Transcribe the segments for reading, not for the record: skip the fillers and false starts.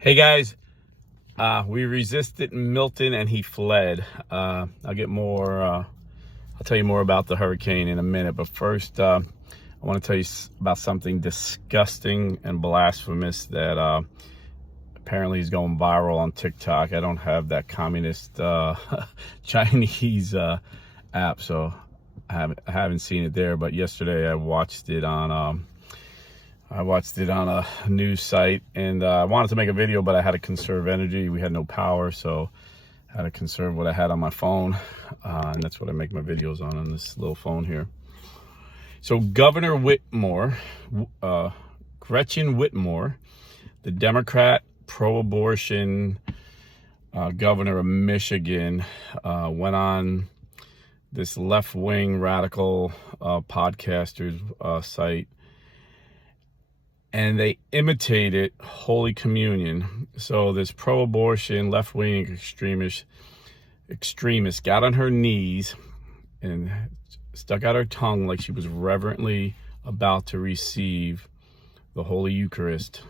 Hey guys, we resisted Milton and he fled. I'll tell you more about the hurricane in a minute, but first I want to tell you about something disgusting and blasphemous that apparently is going viral on TikTok. I don't have that communist Chinese app, so I haven't seen it there, but yesterday I watched it on a news site, and I wanted to make a video, but I had to conserve energy. We had no power, so I had to conserve what I had on my phone, and that's what I make my videos on this little phone here. So Governor Whitmer, Gretchen Whitmer, the Democrat pro-abortion governor of Michigan, went on this left-wing radical podcaster's site, and they imitated Holy Communion. So this pro-abortion, left-wing extremist got on her knees and stuck out her tongue like she was reverently about to receive the Holy Eucharist,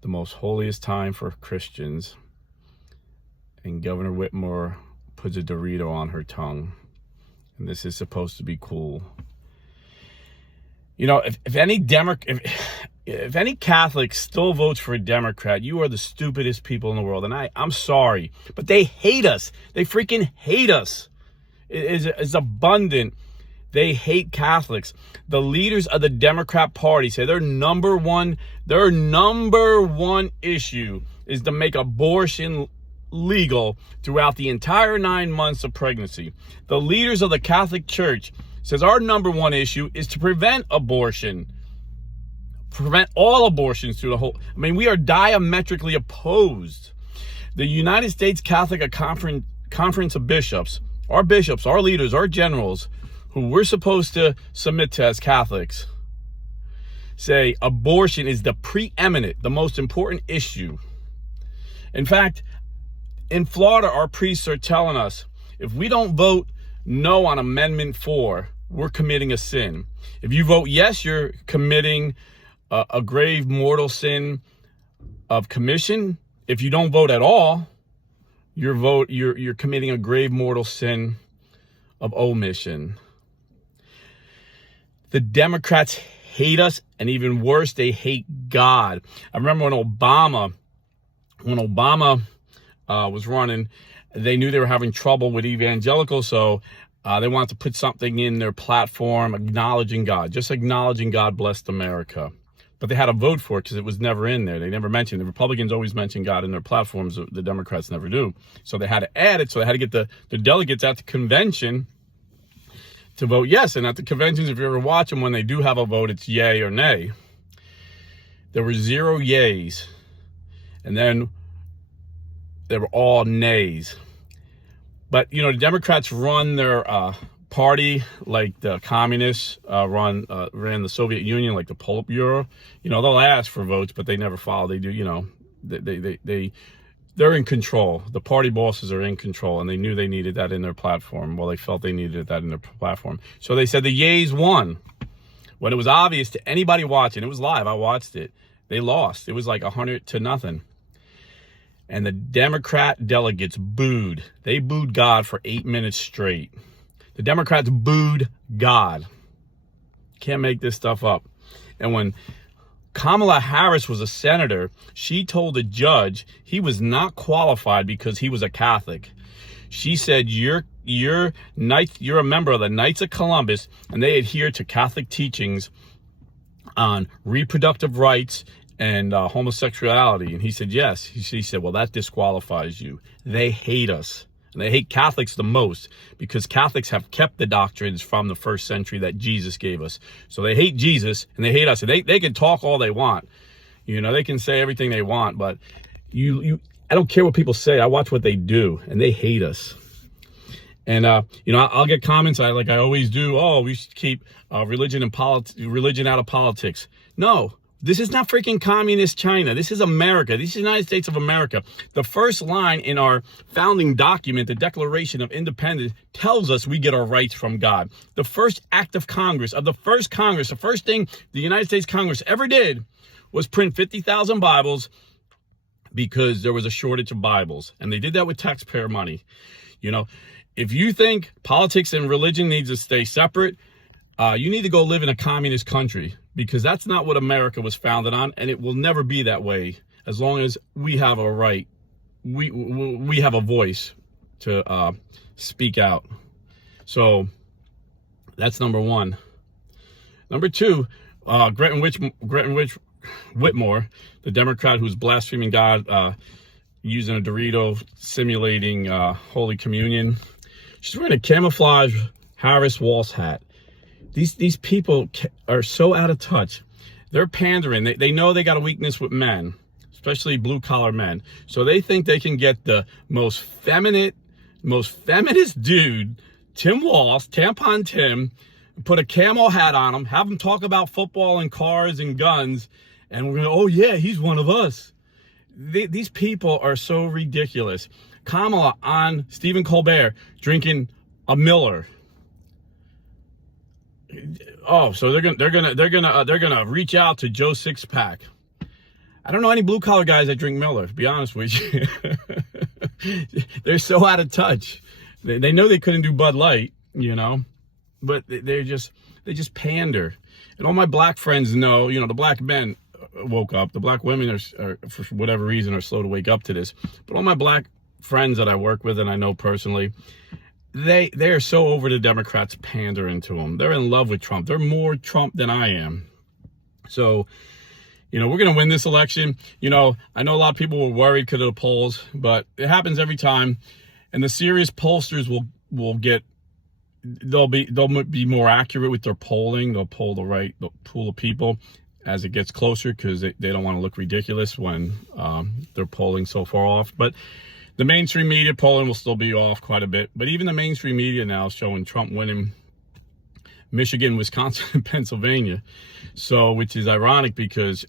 the most holiest time for Christians. And Governor Whitmer puts a Dorito on her tongue. And this is supposed to be cool. You know, if any Catholic still votes for a Democrat, you are the stupidest people in the world. And I'm sorry, but they hate us. They freaking hate us. It's abundant. They hate Catholics. The leaders of the Democrat Party say their number one issue is to make abortion legal throughout the entire 9 months of pregnancy. The leaders of the Catholic Church says our number one issue is to prevent abortion. Prevent all abortions through the whole. I mean, we are diametrically opposed. The United States Catholic Conference of Bishops, our leaders, our generals, who we're supposed to submit to as Catholics, say abortion is the preeminent, the most important issue. In fact, in Florida, our priests are telling us if we don't vote no on Amendment 4, we're committing a sin. If you vote yes, you're committing a grave mortal sin of commission. If you don't vote at all, you're committing a grave mortal sin of omission. The Democrats hate us, and even worse, they hate God. I remember when Obama was running, they knew they were having trouble with evangelicals, so they wanted to put something in their platform acknowledging God, just acknowledging God blessed America. But they had to vote for it because it was never in there. They never mentioned it. The Republicans always mention God in their platforms. The Democrats never do. So they had to add it. So they had to get the delegates at the convention to vote yes. And at the conventions, if you ever watch them, when they do have a vote, it's yay or nay. There were 0 yays. And then they were all nays. But, you know, the Democrats run their party like the communists ran the Soviet Union, like the Politburo. You know, they'll ask for votes, but they never follow. They do, you know, they're in control. The party bosses are in control, and they knew they needed that in their platform. Well, they felt they needed that in their platform. So they said the yays won. When it was obvious to anybody watching, it was live, I watched it, they lost. It was like 100-0. And the Democrat delegates booed. They booed God for 8 minutes straight. The Democrats booed God. Can't make this stuff up. And when Kamala Harris was a senator, she told a judge he was not qualified because he was a Catholic. She said, you're a member of the Knights of Columbus, and they adhere to Catholic teachings on reproductive rights and homosexuality. And he said, yes. She said, well, that disqualifies you. They hate us. And they hate Catholics the most because Catholics have kept the doctrines from the first century that Jesus gave us. So they hate Jesus and they hate us. And they can talk all they want. You know, they can say everything they want, but I don't care what people say. I watch what they do, and they hate us. And, you know, I'll get comments like I always do. Oh, we should keep religion out of politics. No. This is not freaking communist China. This is America. This is the United States of America. The first line in our founding document, the Declaration of Independence, tells us we get our rights from God. The first act of Congress, the first thing the United States Congress ever did was print 50,000 Bibles because there was a shortage of Bibles. And they did that with taxpayer money. You know, if you think politics and religion needs to stay separate, you need to go live in a communist country, because that's not what America was founded on, and it will never be that way as long as we have a right, we have a voice to speak out. So that's number one. Number two, Gretchen Whitmer, the Democrat who's blaspheming God, using a Dorito simulating Holy Communion. She's wearing a camouflage Harris Walsh hat. These people are so out of touch. They're pandering. They know they got a weakness with men, especially blue-collar men. So they think they can get the most feminist dude, Tim Walsh, Tampon Tim, put a camo hat on him, have him talk about football and cars and guns, and we're going to, oh yeah, he's one of us. These people are so ridiculous. Kamala on Stephen Colbert drinking a Miller. Oh, so they're gonna reach out to Joe Sixpack. I don't know any blue collar guys that drink Miller, to be honest with you. They're so out of touch. They know they couldn't do Bud Light, you know, but they just pander. And all my black friends know, you know, the black men woke up. The black women are for whatever reason, are slow to wake up to this. But all my black friends that I work with and I know personally, they are so over the Democrats pandering to them. They're in love with Trump. They're more Trump than I am. So, you know, we're going to win this election. You know, I know a lot of people were worried because of the polls, but it happens every time. And the serious pollsters will get, they'll be more accurate with their polling. They'll poll the right pool of people as it gets closer, because they don't want to look ridiculous when they're polling so far off. But the mainstream media polling will still be off quite a bit. But even the mainstream media now is showing Trump winning Michigan, Wisconsin, and Pennsylvania. So, which is ironic, because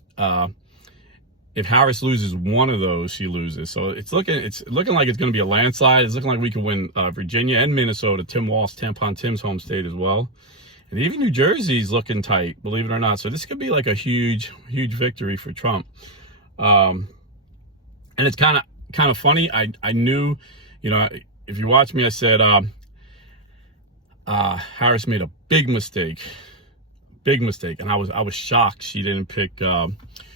if Harris loses one of those, she loses. So it's looking like it's going to be a landslide. It's looking like we can win Virginia and Minnesota, Tim Walsh, Tampon Tim's home state as well. And even New Jersey's looking tight, believe it or not. So this could be like a huge victory for Trump. And it's kind of funny. I knew, you know, if you watch me, I said Harris made a big mistake, and I was shocked she didn't pick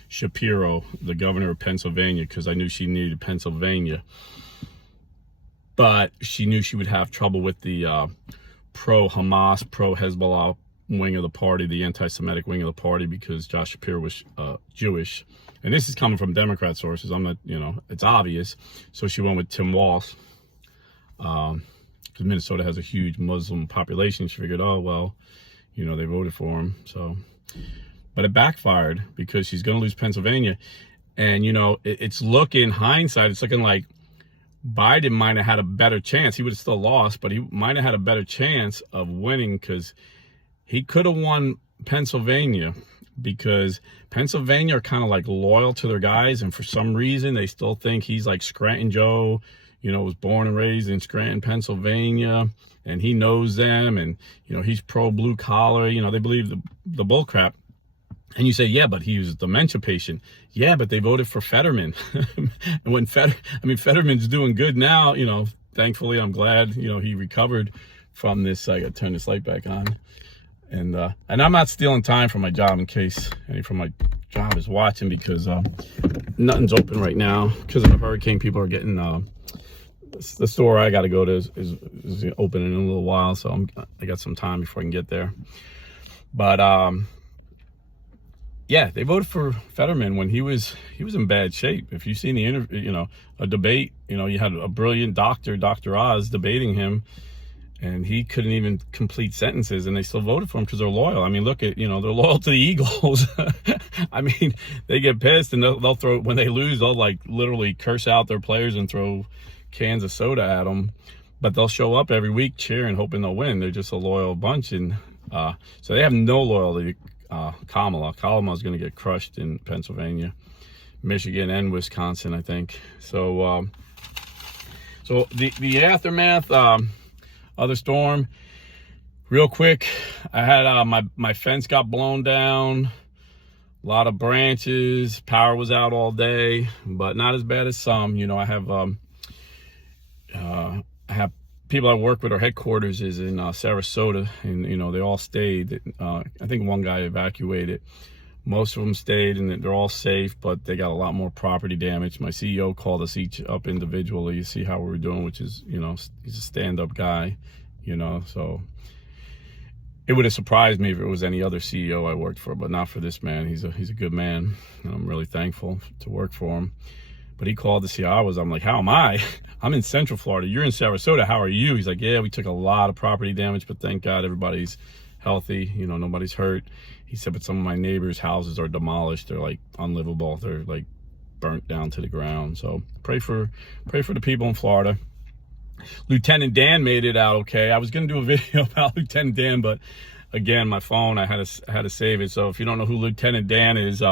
Shapiro, the governor of Pennsylvania, because I knew she needed Pennsylvania, but she knew she would have trouble with the pro-Hamas, pro-Hezbollah wing of the party, the anti-Semitic wing of the party, because Josh Shapiro was Jewish. And this is coming from Democrat sources. I'm not, you know, it's obvious. So she went with Tim Walsh, because Minnesota has a huge Muslim population. She figured, oh, well, you know, they voted for him. So, but it backfired, because she's going to lose Pennsylvania. And, you know, it's looking, hindsight, it's looking like Biden might have had a better chance. He would have still lost, but he might have had a better chance of winning, because he could have won Pennsylvania, because Pennsylvania are kind of like loyal to their guys, and for some reason they still think he's like Scranton Joe, you know, was born and raised in Scranton, Pennsylvania, and he knows them, and, you know, he's pro blue collar, you know, they believe the bull crap. And you say, yeah, but he was a dementia patient. Yeah, but they voted for Fetterman. And when Fetterman's doing good now, you know, thankfully, I'm glad, you know, he recovered from this. I got to turn this light back on. And I'm not stealing time from my job, in case any from my job is watching, because nothing's open right now because of the hurricane. People are getting the store I got to go to is open in a little while, so I got some time before I can get there. But yeah, they voted for Fetterman when he was in bad shape. If you've seen the interview, you know, a debate, you know, you had a brilliant doctor, Dr. Oz, debating him, and he couldn't even complete sentences, and they still voted for him because they're loyal. I mean, look at, you know, they're loyal to the Eagles. I mean, they get pissed, and they'll throw, when they lose, they'll like literally curse out their players and throw cans of soda at them. But they'll show up every week cheering, hoping they'll win. They're just a loyal bunch, and so they have no loyalty. Kamala's going to get crushed in Pennsylvania, Michigan, and Wisconsin, I think. So, so the aftermath of the storm, real quick. I had my fence got blown down. A lot of branches. Power was out all day, but not as bad as some. You know, I have people I work with. Our headquarters is in Sarasota, and you know they all stayed. I think one guy evacuated. Most of them stayed, and they're all safe, but they got a lot more property damage. My CEO called us each up individually to see how we were doing, which is, you know, he's a stand-up guy, you know, so it would have surprised me if it was any other CEO I worked for, but not for this man. He's a good man, and I'm really thankful to work for him. But he called to see how I was. I'm like, how am I? I'm in Central Florida. You're in Sarasota. How are you? He's like, yeah, we took a lot of property damage, but thank God everybody's healthy. You know, nobody's hurt. He said, but some of my neighbors' houses are demolished. They're like unlivable. They're like burnt down to the ground. So pray for the people in Florida. Lieutenant Dan made it out okay. I was going to do a video about Lieutenant Dan, but again, my phone, I had to save it. So if you don't know who Lieutenant Dan is,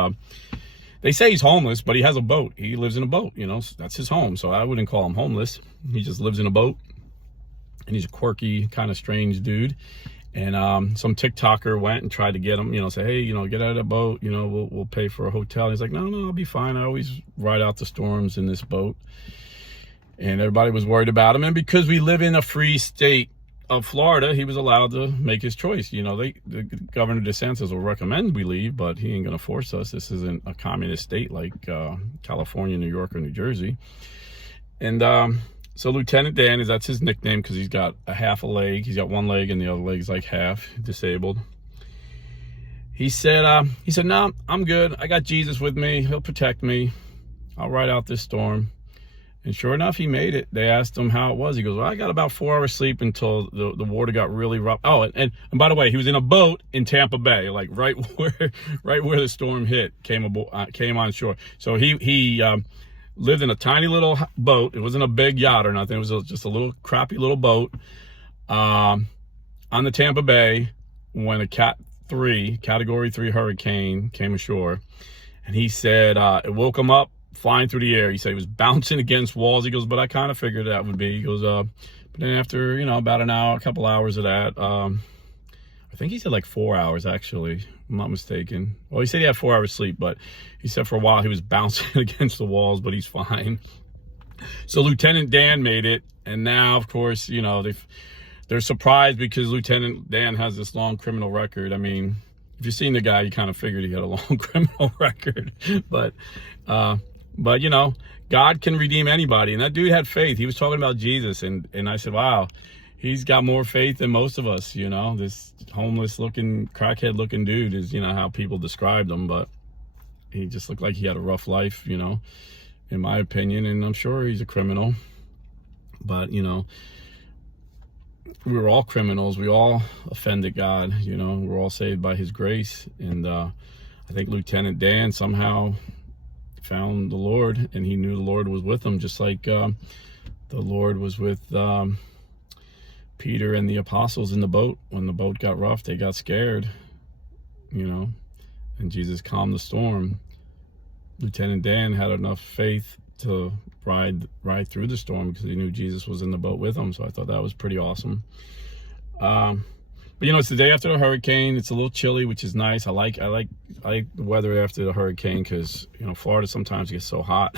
they say he's homeless, but he has a boat. He lives in a boat, you know, that's his home. So I wouldn't call him homeless. He just lives in a boat, and he's a quirky, kind of strange dude. And some TikToker went and tried to get him, you know, say, hey, you know, get out of the boat, you know, we'll pay for a hotel. And he's like, no, I'll be fine. I always ride out the storms in this boat. And everybody was worried about him. And because we live in a free state of Florida, he was allowed to make his choice. You know, the Governor DeSantis will recommend we leave, but he ain't going to force us. This isn't a communist state like California, New York, or New Jersey. And so Lieutenant Dan, that's his nickname because he's got a half a leg. He's got one leg and the other leg's like half disabled. He said, no, I'm good. I got Jesus with me. He'll protect me. I'll ride out this storm. And sure enough, he made it. They asked him how it was. He goes, well, I got about 4 hours sleep until the water got really rough. Oh, and by the way, he was in a boat in Tampa Bay, like right where the storm hit, came on shore. So he lived in a tiny little boat. It wasn't a big yacht or nothing. It was just a little crappy little boat on the Tampa Bay when a category 3 hurricane came ashore. And he said it woke him up flying through the air. He said he was bouncing against walls. He goes, but I kind of figured that would be. He goes, but then after, you know, about an hour, a couple hours of that, I think he said like 4 hours, actually, if I'm not mistaken. Well, he said he had 4 hours sleep, but he said for a while he was bouncing against the walls, but he's fine. So Lieutenant Dan made it. And now, of course, you know, they're surprised because Lieutenant Dan has this long criminal record. I mean, if you've seen the guy, you kind of figured he had a long criminal record. But you know, God can redeem anybody. And that dude had faith. He was talking about Jesus. And I said, wow, he's got more faith than most of us, you know. This homeless looking, crackhead looking dude is, you know, how people described him. But he just looked like he had a rough life, you know, in my opinion. And I'm sure he's a criminal. But, you know, we were all criminals. We all offended God, you know. We're all saved by his grace. And I think Lieutenant Dan somehow found the Lord, and he knew the Lord was with him, just like the Lord was with Peter and the apostles in the boat. When the boat got rough, they got scared, you know, and Jesus calmed the storm. Lieutenant Dan had enough faith to ride through the storm because he knew Jesus was in the boat with him. So I thought that was pretty awesome. But you know, it's the day after the hurricane. It's a little chilly, which is nice. I like the weather after the hurricane because, you know, Florida sometimes gets so hot.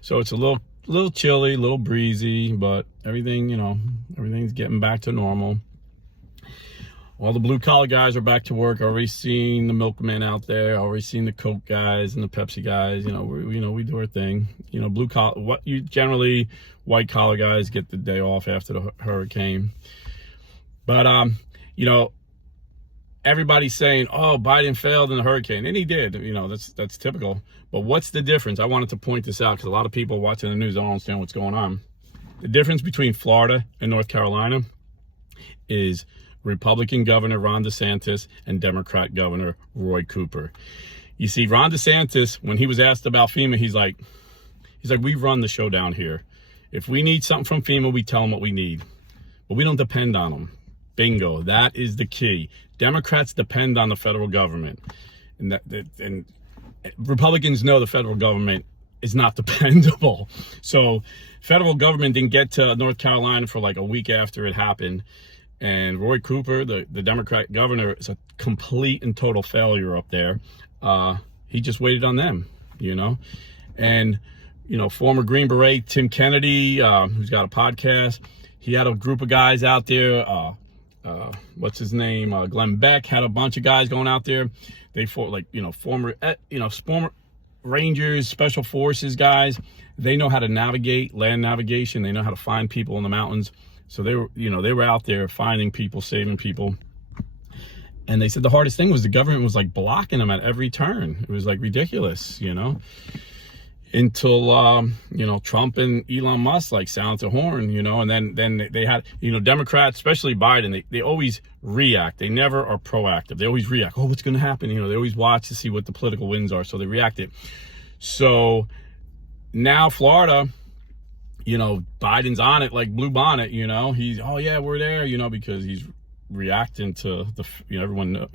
So it's a little chilly, a little breezy, but everything, you know, everything's getting back to normal. All the blue collar guys are back to work. Already seen the milkmen out there. Already seen the Coke guys and the Pepsi guys. You know, we do our thing. You know, blue collar. Generally white collar guys get the day off after the hurricane. But you know, everybody's saying, oh, Biden failed in the hurricane. And he did. You know, that's typical. But what's the difference? I wanted to point this out because a lot of people watching the news don't understand what's going on. The difference between Florida and North Carolina is Republican Governor Ron DeSantis and Democrat Governor Roy Cooper. You see, Ron DeSantis, when he was asked about FEMA, he's like, we run the show down here. If we need something from FEMA, we tell them what we need. But we don't depend on them. Bingo. That is the key. Democrats depend on the federal government. And Republicans know the federal government is not dependable. So federal government didn't get to North Carolina for like a week after it happened. And Roy Cooper, the Democrat governor, is a complete and total failure up there. he just waited on them, and, former Green Beret Tim Kennedy, who's got a podcast, he had a group of guys out there. What's his name? Glenn Beck had a bunch of guys going out there. They fought former Rangers, Special Forces guys. They know how to navigate, land navigation. They know how to find people in the mountains. So they were out there finding people, saving people. And they said the hardest thing was the government was blocking them at every turn. It was ridiculous, until, Trump and Elon Musk sound the horn, and then they had, Democrats, especially Biden, they always react. They never are proactive. They always react. Oh, what's going to happen? They always watch to see what the political winds are. So they reacted. So now Florida, Biden's on it like blue bonnet, he's, oh yeah, we're there, because he's reacting to everyone,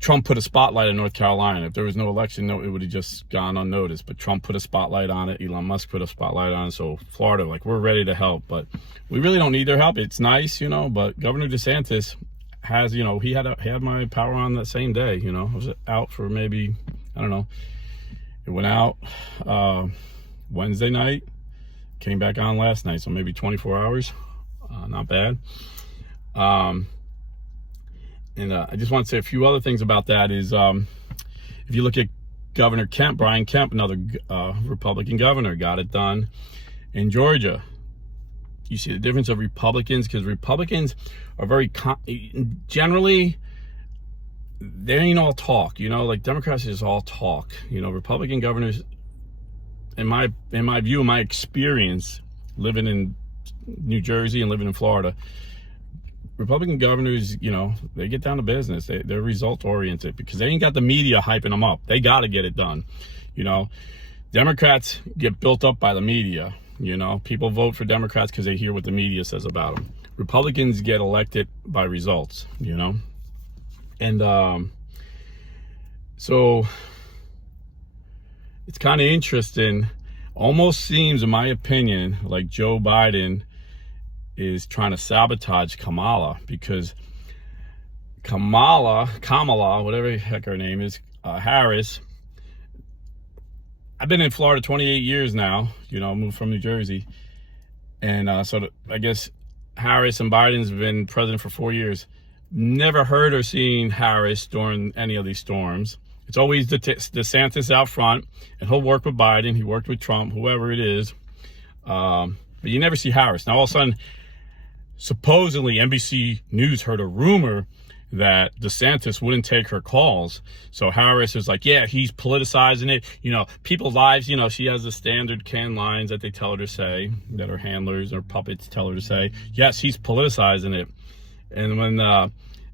Trump put a spotlight in North Carolina. If there was no election, it would have just gone unnoticed. But Trump put a spotlight on it. Elon Musk put a spotlight on it. So Florida, we're ready to help. But we really don't need their help. It's nice, but Governor DeSantis has, he had my power on that same day. I was out for maybe, I don't know. It went out Wednesday night, came back on last night. So maybe 24 hours. Not bad. And I just want to say a few other things about that is, if you look at Governor Kemp, Brian Kemp, another Republican governor, got it done in Georgia. You see the difference of Republicans, because Republicans are very, generally, they ain't all talk, Democrats is all talk. Republican governors, in my view, in my experience, living in New Jersey and living in Florida, Republican governors, they get down to business. They're result oriented because they ain't got the media hyping them up. They got to get it done. Democrats get built up by the media. People vote for Democrats because they hear what the media says about them. Republicans get elected by results, and so it's kind of interesting. Almost seems, in my opinion, like Joe Biden is trying to sabotage Kamala, because Kamala, whatever the heck her name is, Harris. I've been in Florida 28 years now, moved from New Jersey. And I guess Harris and Biden's been president for 4 years. Never heard or seen Harris during any of these storms. It's always DeSantis out front, and he'll work with Biden. He worked with Trump, whoever it is. But you never see Harris. Now, all of a sudden, supposedly NBC News heard a rumor that DeSantis wouldn't take her calls. So Harris is like, yeah, he's politicizing it. People's lives, she has the standard canned lines that they tell her to say, that her handlers or puppets tell her to say. Yes, he's politicizing it. And when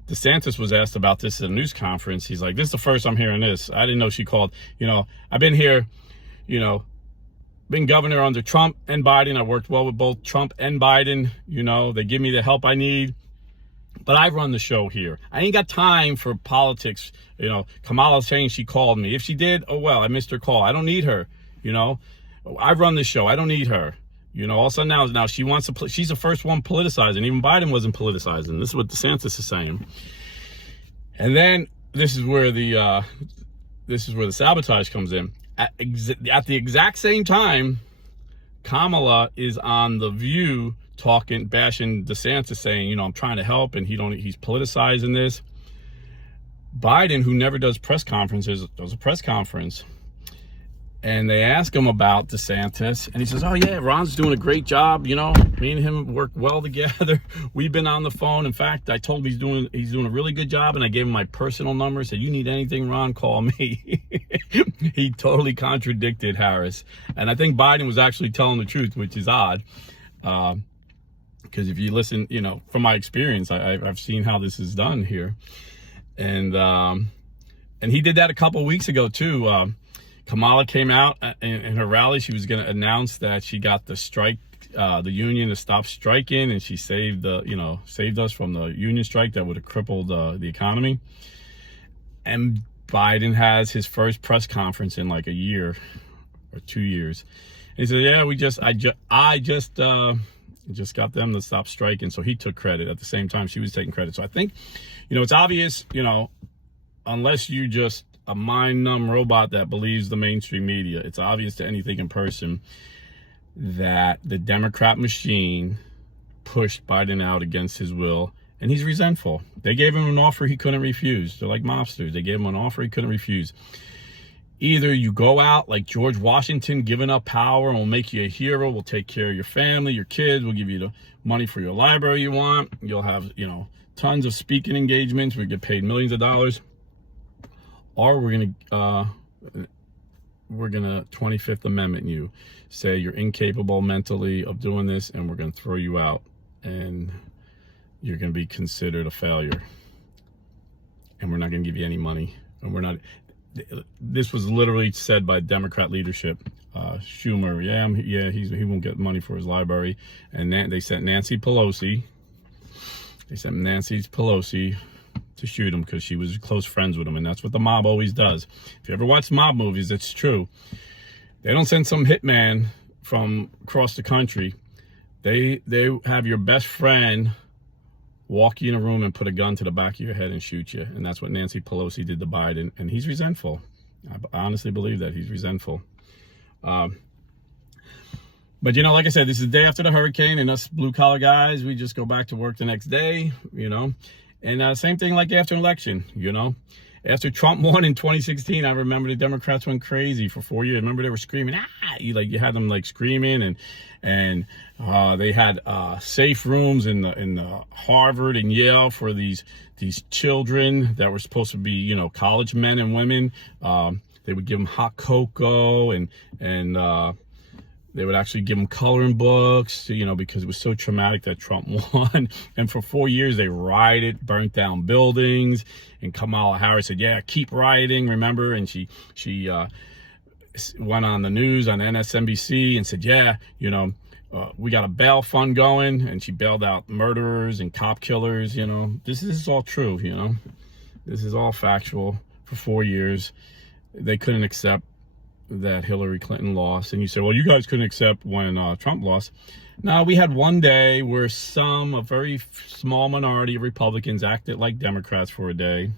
DeSantis was asked about this at a news conference, he's like, this is the first I'm hearing this. I didn't know she called. I've been here, been governor under Trump and Biden. I worked well with both Trump and Biden. They give me the help I need. But I run the show here. I ain't got time for politics. Kamala saying she called me. If she did, oh well, I missed her call. I don't need her. I run the show. I don't need her. All of a sudden now she wants to. She's the first one politicizing. Even Biden wasn't politicizing. This is what DeSantis is saying. And then this is where the sabotage comes in. At the exact same time, Kamala is on The View bashing DeSantis, saying, I'm trying to help, and he's politicizing this. Biden, who never does press conferences, does a press conference. And they ask him about DeSantis, and he says, oh yeah, Ron's doing a great job. Me and him work well together. We've been on the phone. In fact, I told him he's doing a really good job, and I gave him my personal number. Said, you need anything, Ron, call me. He totally contradicted Harris. And I think Biden was actually telling the truth, which is odd. Because if you listen, from my experience, I've seen how this is done here. And he did that a couple of weeks ago too. Kamala came out in her rally. She was going to announce that she got the strike, the union to stop striking, and she saved us from the union strike that would have crippled the economy. And Biden has his first press conference in like a year or 2 years. And he said, "Yeah, I just got them to stop striking." So he took credit. At the same time, she was taking credit. So I think, it's obvious, unless you just a mind-numb robot that believes the mainstream media, it's obvious to any thinking person that the Democrat machine pushed Biden out against his will, and he's resentful. They gave him an offer he couldn't refuse. They're like mobsters. They gave him an offer he couldn't refuse. Either you go out like George Washington, giving up power, and we'll make you a hero. We'll take care of your family, your kids. We'll give you the money for your library you want. You'll have, tons of speaking engagements. We get paid millions of dollars. Or we're gonna 25th Amendment you, say you're incapable mentally of doing this, and we're gonna throw you out, and you're gonna be considered a failure, and we're not gonna give you any money, and we're not. This was literally said by Democrat leadership. Schumer, he won't get money for his library, and they sent Nancy Pelosi. They sent Nancy Pelosi to shoot him because she was close friends with him, and that's what the mob always does. If you ever watch mob movies, it's true. They don't send some hitman from across the country. They have your best friend walk you in a room and put a gun to the back of your head and shoot you. And that's what Nancy Pelosi did to Biden. And he's resentful. I honestly believe that he's resentful. But, like I said, this is the day after the hurricane, and us blue-collar guys, we just go back to work the next day, And same thing like after an election, After Trump won in 2016, I remember the Democrats went crazy for 4 years. Remember they were screaming, you had them screaming, and they had safe rooms in the Harvard and Yale for these children that were supposed to be, college men and women. They would give them hot cocoa, and they would actually give them coloring books, because it was so traumatic that Trump won. And for 4 years, they rioted, burnt down buildings. And Kamala Harris said, yeah, keep rioting, remember? And she went on the news on MSNBC and said, yeah, we got a bail fund going. And she bailed out murderers and cop killers, This is all true, This is all factual. For 4 years, they couldn't accept that Hillary Clinton lost. And you say, well, you guys couldn't accept when Trump lost. No, we had one day where a very small minority of Republicans acted like Democrats for a day.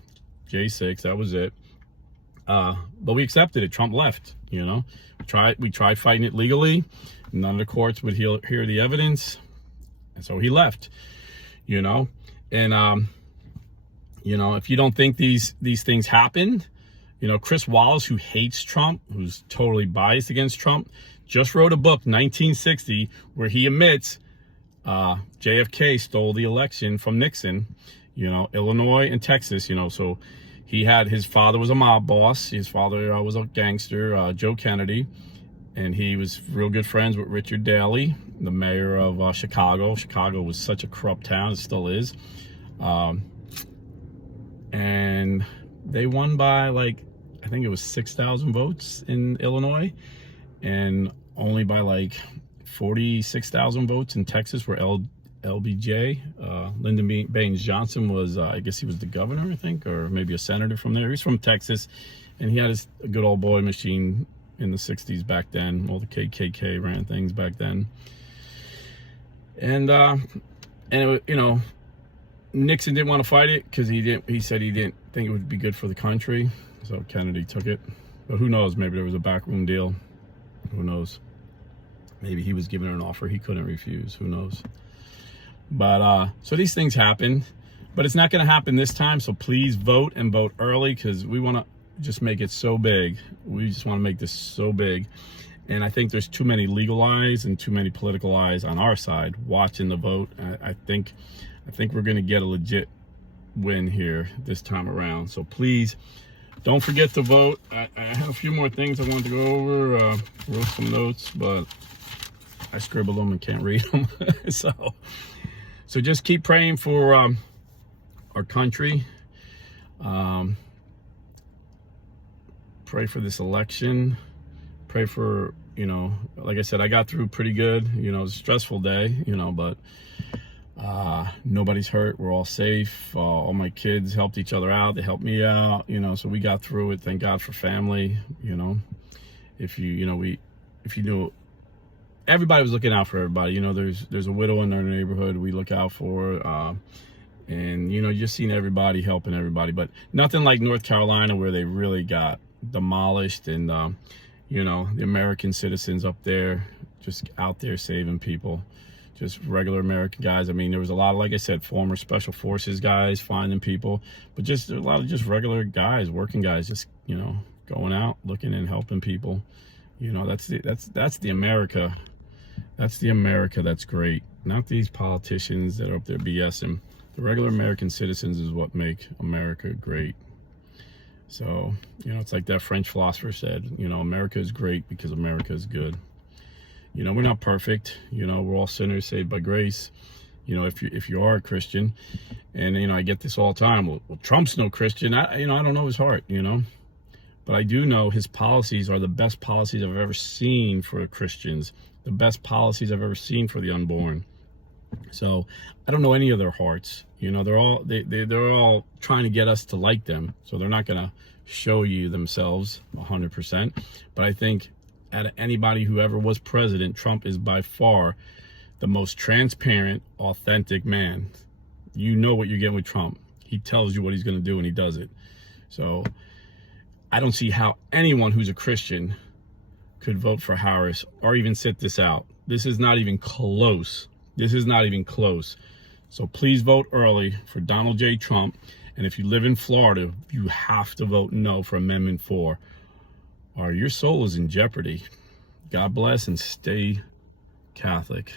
J6, that was it. But we accepted it. Trump left, We tried fighting it legally. None of the courts would hear the evidence. And so he left, And, if you don't think these things happened, Chris Wallace, who hates Trump, who's totally biased against Trump, just wrote a book, 1960, where he admits JFK stole the election from Nixon, Illinois and Texas, So his father was a mob boss. His father was a gangster, Joe Kennedy, and he was real good friends with Richard Daley, the mayor of Chicago. Chicago was such a corrupt town. It still is. And they won by I think it was 6,000 votes in Illinois, and only by 46,000 votes in Texas, where LBJ, Lyndon Baines Johnson was, I guess he was the governor, I think, or maybe a senator from there. He's from Texas, and he had his good old boy machine in the 60s back then. All the KKK ran things back then. And Nixon didn't want to fight it because he said he didn't think it would be good for the country. So Kennedy took it. But who knows? Maybe there was a backroom deal. Who knows? Maybe he was given an offer he couldn't refuse. Who knows? But so these things happen. But it's not going to happen this time. So please vote, and vote early, because we want to just make it so big. We just want to make this so big. And I think there's too many legal eyes and too many political eyes on our side watching the vote. I think we're going to get a legit win here this time around. So please don't forget to vote. I have a few more things I wanted to go over. Wrote some notes, but I scribbled them and can't read them. So just keep praying for our country. Pray for this election. Pray for, like I said, I got through pretty good. It was a stressful day, but nobody's hurt. We're all safe. All my kids helped each other out. They helped me out, so we got through it. Thank God for family. If you knew, everybody was looking out for everybody. There's a widow in our neighborhood we look out for. And, you know, you've seen everybody helping everybody, but nothing like North Carolina where they really got demolished. And, you know, the American citizens up there, just out there saving people, just regular American guys. I mean, there was a lot of, like I said, former special forces guys finding people, but just a lot of just regular guys, working guys, just, you know, going out, looking and helping people. You know, that's the America. That's the America that's great. Not these politicians that are up there BSing. The regular American citizens is what make America great. So, you know, it's like that French philosopher said, you know, America is great because America is good. You know, we're not perfect. You know, we're all sinners saved by grace. You know, if you are a Christian, and, you know, I get this all the time. Well, Trump's no Christian. I don't know his heart, you know. But I do know his policies are the best policies I've ever seen for Christians. The best policies I've ever seen for the unborn. So I don't know any of their hearts. You know, they're all trying to get us to like them. So they're not going to show you themselves 100%. But I think out of anybody who ever was president, Trump is by far the most transparent, authentic man. You know what you're getting with Trump. He tells you what he's going to do and he does it. So I don't see how anyone who's a Christian could vote for Harris or even sit this out. This is not even close. This is not even close. So please vote early for Donald J. Trump. And if you live in Florida, you have to vote no for Amendment 4, or your soul is in jeopardy. God bless and stay Catholic.